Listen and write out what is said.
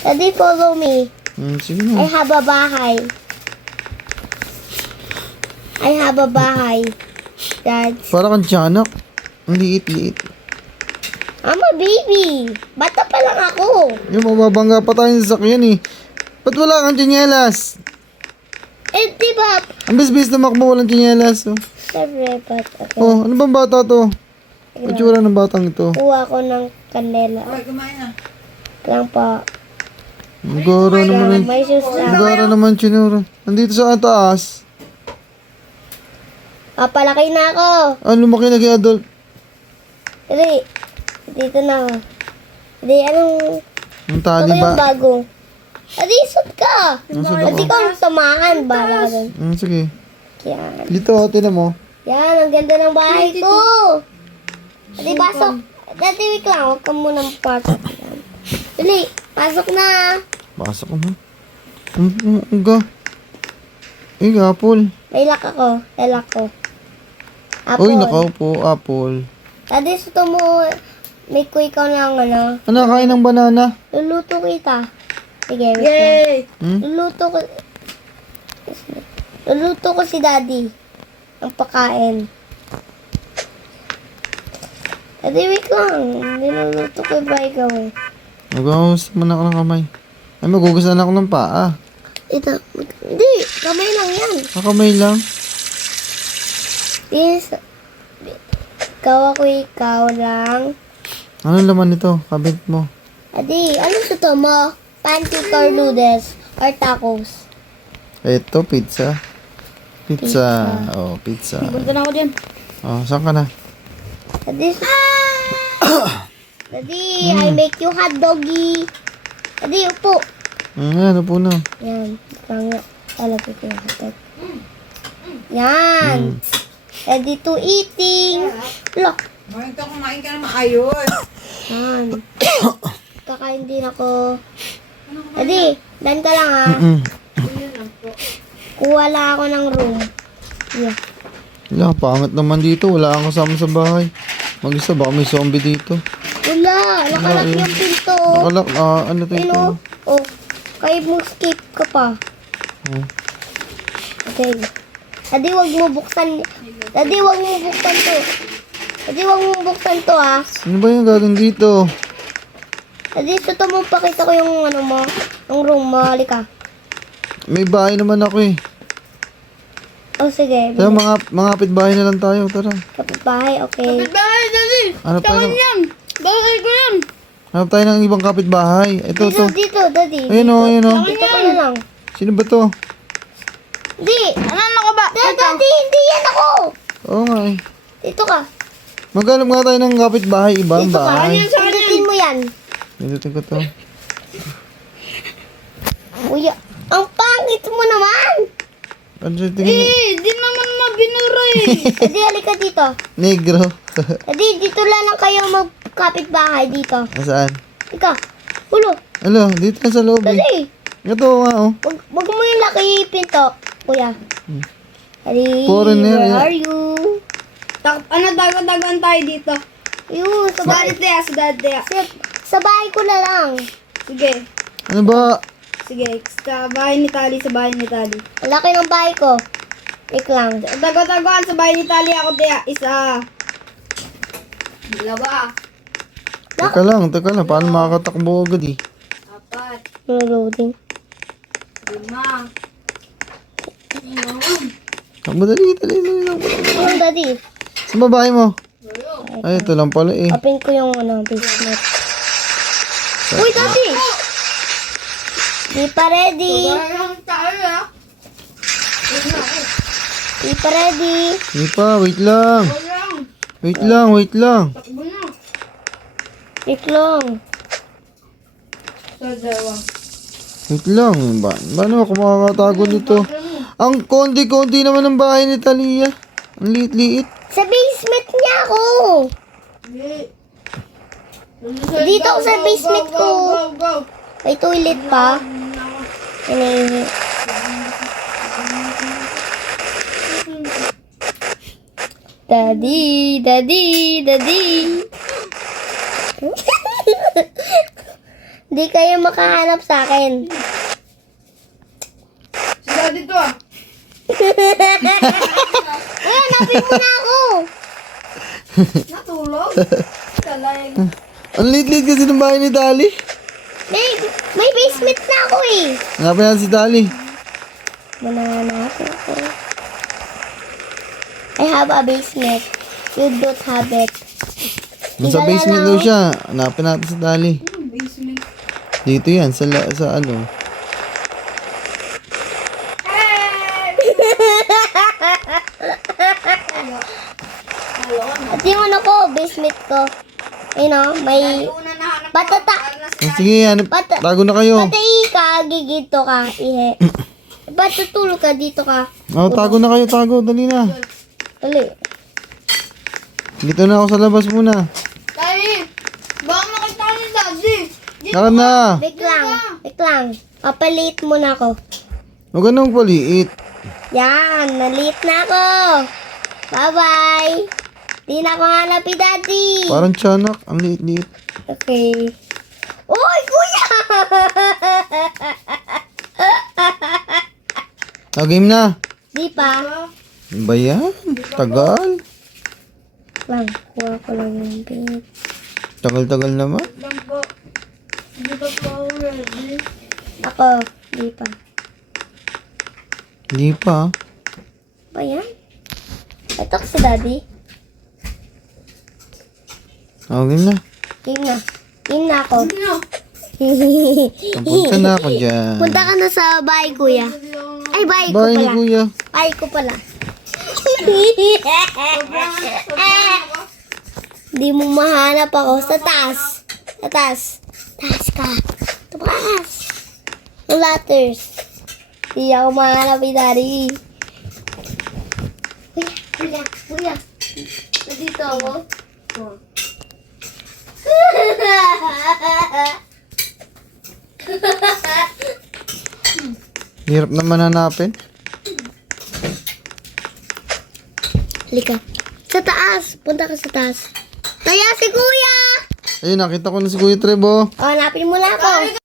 Daddy, follow me. Sige I na. have a bahay. I have a bahay. Dad, Para kang tiyanak. Ang liit-liit. I'm a baby. Bata pa lang ako. Yung mababangga pa tayo sa sakyan eh. Ba't wala kang tsinelas? Eh, di ba? Ang bis-bis na makmo walang tsinelas. Oh. Siyempre, but okay. Oh, ano bang bata to? Patsura ng batang ito. Kuha ko ng kanela. Ay, kumain na. Lang pa. Ang gara naman May shoes Ang lang. gara naman tsinura. Nandito sa taas. Papalaki na ako. Ah, lumaki naging adult. Dali. Dito na ako. Dali, anong... Ang Ito tali yung ba? bago. Dali, isot ka. Nasaan Dali ako? ka samahan. Bala doon. Sige. Yan. Dito, tinan mo. Yan, ang ganda ng bahay ko. Dali, pasok. Dati, wait lang. Huwag ka muna pasok. Yan. Dali, pasok na. Pasok ko na. Ang ga. Eh, apple. May lock ako. May lock ko. Apple. Uy, nakaupo, apple. Dati, suto mo. May kuy ka ng ano. Ano, kain ng banana? Luluto kita. Sige, wait lang. Yay! Luluto ko si Daddy. Ang pakain. Daddy, wait lang. Niluluto ko ba ikaw eh. Mag-awas naman ako ng kamay. Ay, magugusan ako ng paa. Ito. Hindi. Kamay lang yan. Kamay lang. Yes. Ikaw lang. Anong laman nito? Kabit mo. Daddy, ano suto mo? Pancake or noodles? Or tacos? Ito, pizza. Pizza. Oh, pizza. Punta na ako dyan. Oh, saan ka na? Daddy, Daddy, I make you hot doggy. Daddy, upo. Ano po na? Yan. Tanga. Talapit ko yung hotdog. Yan. Ready to eating. Look. Kumain ka na maayos. Yan. Kakain din ako. Daddy, dan ka lang ha. Kuha lang ako ng room. Yeah. Wala, pangit naman dito. Wala kang kasama sa bahay. Mag-isa, baka may zombie dito. Wala. Nakalak yung pinto. Nakalak, ano to ito? Ano? Oh. Kaya mo escape ka pa. Oh. Okay. Daddy, wag mo buksan. Daddy, wag mo buksan to. Daddy, wag mo buksan to ha. Ano ba yung gagawin dito? Daddy, ito mo pakita ko yung ano mo. Yung room mo. Halika. May bahay naman ako eh. Oh, sige. Kaya mga bahay na lang tayo. Tara. Kapitbahay, okay. Bahay, Daddy! Hanap tayo ng, Yan! Bahay ko yan! hanap tayo ng ibang kapitbahay. Ito, Dito, to. dito, Daddy. Ayun o, ayun o. Dito ka na lang. Sino ba to? Hindi. Ano ka ba? Daddy, hindi yan ako. Oo nga eh. Dito ka. Maghanap nga tayo ng kapitbahay. Ibang Dito ka. bahay. Pindutin mo yan. Pindutin ko to. Kuya, ang pangit mo naman. Ano siya tingin? Di naman mabinura eh! Daddy, halika dito. Negro. Daddy, dito lang kayo magkapitbahay dito. Nasaan? Ika. Ulo. Ano? Dito na sa loob eh. Daddy. Ito nga oh. Wag mo yung laki pinto. Kuya. Daddy, Foreigner, where yeah. are you? Dagan tayo dito. Yun, sa bahay. Sa dadaya. Sa bahay ko na lang. Sige. Ano ba? Sige, sa bahay ni Tali, sa bahay ni Tali. Ang laki ng bahay ko. Wait lang. Dago-dagoan sa bahay ni Tali ako, Tia. Isa. Dalawa. Teka lang. Paano makakatakbo agad eh? Apat. Loading. Lima. Takbo, dali. Ano, Daddy? Sa babae mo? Ay, ito lang pala eh. Open ko yung basement. Uy, Daddy! Di pa ready. Parang tayo ah. Di pa ready. Hindi pa, wait lang. Walang. Wait lang. Takbo na. Wait lang. Sa dalawa. Wait lang. Paano ako makakatago dito? Ang konti-konti naman ng bahay ni Talia. Ang liit-liit. Sa basement niya ako. Dito ako sa basement ko. Go. May toilet pa. Hinihingi. Daddy. Hindi kayo makahanap sa akin. Si daddy to ah. Uy, hanapin mo na ako. Natulog. Kalay. Ang lit-lit kasi ng bahay ni Dali. May basement na ako eh. Hanapin natin si Dali. Mananapin ako. I have a basement. You don't have it. Nasa Tingala basement lang, daw oh. siya. Hanapin natin si Dali. Basement. Dito yan, sa ano. At yung ano ko, basement ko. Ayun o, may... Una nahanap Patata! Sige, ano, Bata- tago na kayo. Patay ka, gigito ka, ihe. Ba't tutulog ka dito ka? Oh, tago na kayo, tago. Dali na. Dali. Dito na ako sa labas muna. Daddy, baka makita ni daddy. Lakad na. Wait lang. Papalit mo na ako. Huwag ka nang paliit. Yan, nalit na ako. Bye-bye. Di na ako hanapin, Daddy. Parang tiyanak. Ang liit-liit. Okay. Uy, kuya! Ah, game na. Di pa. Ano ba yan? Tagal. Lang, kuha ko lang yung pink. Tagal-tagal naman. Lang po. Hindi pa po ako ready. Ako, di pa. Hindi pa. Ba yan? Ito si Daddy. Ah, game na. Game na. Game na ako. Ano? Punta na ako dyan. Punta ka na sa bahay, kuya. Ay, bahay ko Bahay ni pala. Kuya. Bahay ko pala. Di mo mahanap ako sa taas. Sa taas. Taas ka. Taas. Ang letters. Di ako mahanap ni Daddy. Kuya, kuya, kuya. Nandito ako. Hirap naman hanapin. Halika. Sa taas. Punta ka sa taas. Kaya si kuya! Ayun, nakita ko na si Kuya Trebo. O, hanapin mo na ako.